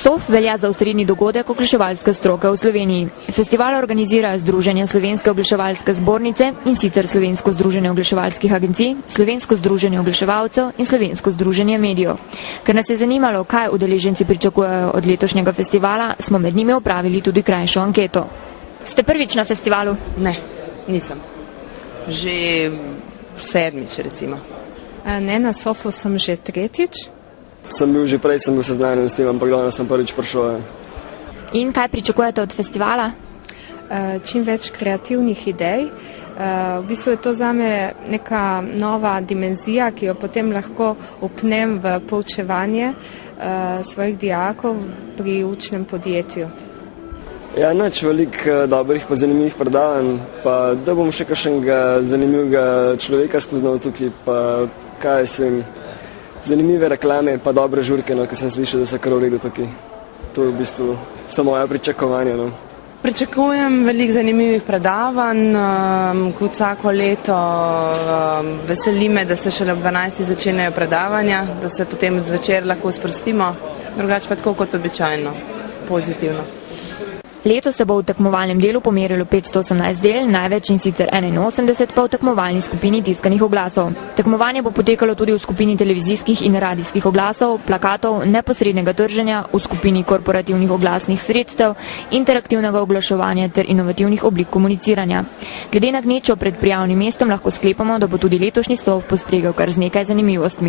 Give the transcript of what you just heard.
SOF velja za osrednji dogodek oglaševalske stroke v Sloveniji. Festival organizirajo Združenje Slovenske oglaševalske zbornice, in sicer Slovensko združenje oglaševalskih agencij, Slovensko združenje oglaševalcev in Slovensko združenje medijev. Ker nas je zanimalo, kaj udeleženci pričakujejo od letošnjega festivala, smo med njimi opravili tudi krajšo anketo. Ste prvič na festivalu? Ne, nisem. Že 7. recimo. Ne, na SOF-u sem že 3. Sem bil že prej, sem bil seznanjen s tem, ampak danes sem prvič prišel. In kaj pričakujete od festivala? Čim več kreativnih idej. V bistvu je to zame neka nova dimenzija, ki jo potem lahko upnem v poučevanje svojih dijakov pri učnem podjetju. Ja, nič veliko dobrih pa zanimivih predavanj, pa da bom še kakšnega zanimivega človeka spoznal tukaj, pa kaj svem. Zanimive reklame, pa dobre žurke, no, ker sem slišal, da so kar v redu tukaj. To je v bistvu samo moje pričakovanje. No. Pričakujem veliko zanimivih predavanj, kot vsako leto. Veseli me, da se šele ob 12. začenjajo predavanja, da se potem zvečer lahko sprostimo, drugače pa tako kot običajno, pozitivno. Letos se bo v tekmovalnem delu pomerilo 518 del, največ in sicer 81 pa v tekmovalni skupini tiskanih oglasov. Tekmovanje bo potekalo tudi v skupini televizijskih in radijskih oglasov, plakatov, neposrednega trženja, v skupini korporativnih oglasnih sredstev, interaktivnega oglaševanja ter inovativnih oblik komuniciranja. Glede na gnečo pred prijavnim mestom lahko sklepamo, da bo tudi letošnji SOF postregel kar z nekaj zanimivostmi.